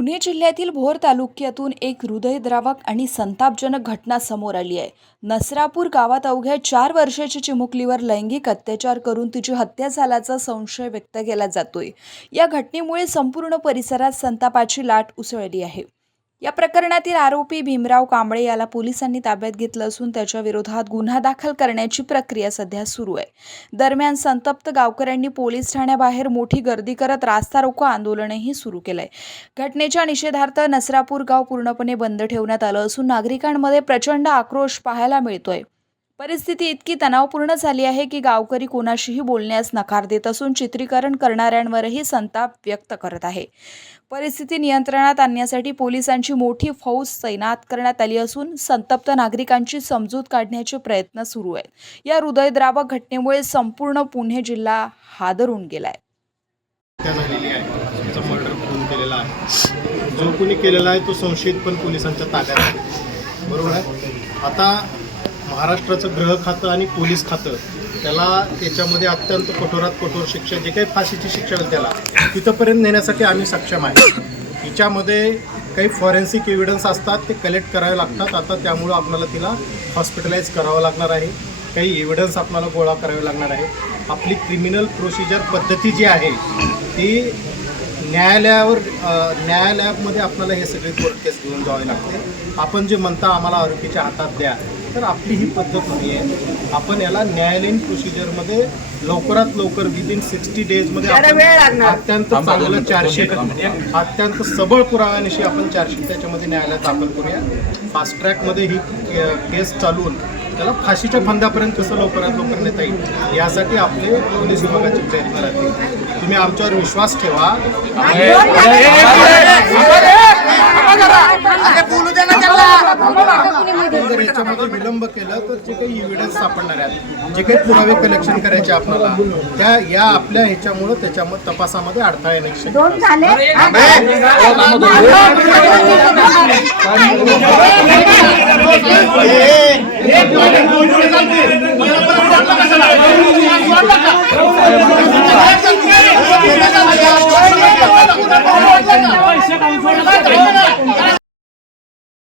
पुणे जिल्ह्यातील भोर तालुक्यातून एक हृदयद्रावक आणि संतापजनक घटना समोर आली आहे। नसरापूर गावात अवघ्या 4 वर्षाच्या चिमुकलीवर लैंगिक अत्याचार करून तिची हत्या झाल्याचा संशय व्यक्त केला जातोय। या घटनेमुळे संपूर्ण परिसरात संतापाची लाट उसळली आहे। या प्रकरणातील आरोपी भीमराव कांबळे याला पोलिसांनी ताब्यात घेतलं असून त्याच्या विरोधात गुन्हा दाखल करण्याची प्रक्रिया सध्या सुरू आहे। दरम्यान संतप्त गावकऱ्यांनी पोलीस ठाण्याबाहेर मोठी गर्दी करत रास्ता रोको आंदोलनही सुरू केलंय। घटनेच्या निषेधार्थ नसरापूर गाव पूर्णपणे बंद ठेवण्यात आलं असून नागरिकांमध्ये प्रचंड आक्रोश पाहायला मिळतोय। परिस्थिती इतकी तणावपूर्ण झाली आहे की गावकरी कोणाशीही बोलण्यास नकार देत असून चित्रीकरण करणाऱ्यांवरही संताप व्यक्त करत आहे। परिस्थिती नियंत्रणात आणण्यासाठी पोलिसांची मोठी फौज तैनात करण्यात आली असून संतप्त नागरिकांची समजूत काढण्याचे प्रयत्न सुरू आहेत। या हृदयद्रावक घटनेमुळे संपूर्ण पुणे जिल्हा हादरून गेलाय। मर्डर खून केलेला आहे। जो कोणी केलेला आहे तो संशयित पण पोलिसांच्या ताब्यात आहे। बरोबर आहे। आता महाराष्ट्राचं गृह खातं आणि पोलीस खातं त्याच्यामध्ये अत्यंत कठोरात कठोर शिक्षा, जे काही फाशीची शिक्षा होईल त्याला तिथंपर्यंत नेण्यासाठी आम्ही सक्षम आहे। हिच्यामध्ये काही फॉरेन्सिक एव्हिडन्स असतात, ते कलेक्ट करावे लागतात। आता त्यामुळं आपल्याला तिला हॉस्पिटलाइज करावं लागणार आहे। काही एव्हिडन्स आपल्याला गोळा करावे लागणार आहे। आपली क्रिमिनल प्रोसिजर पद्धती जी आहे ती न्यायालयामध्ये आपल्याला हे सगळे कोर्ट केस घेऊन जावे लागते। आपण जे म्हणता आम्हाला आरोपीच्या हातात द्या, तर आपली ही पद्धत नाही आहे। आपण याला न्यायालयीन प्रोसिजरमध्ये लवकरात लवकर विदिन 60 डेजमध्ये अत्यंत चांगलं चार्जशीट, अत्यंत सबळ पुराव्यानिशी आपण चार्जशीट त्याच्यामध्ये न्यायालयात दाखल करूया। फास्ट ट्रॅकमध्ये ही केस चालवून त्याला फाशीच्या फंदापर्यंत कसं लवकरात लवकर नेता येईल यासाठी आपले पोलीस विभागाचे प्रयत्न राहतील। तुम्ही आमच्यावर विश्वास ठेवा। जर याच्यामध्ये विलंब केला तर जे काही एव्हिडन्स सापडणार आहेत, जे काही पुरावे कलेक्शन करायचे आपल्याला या आपल्या ह्याच्यामुळं त्याच्यामध्ये तपासामध्ये अडथळा येण्याची शक्यता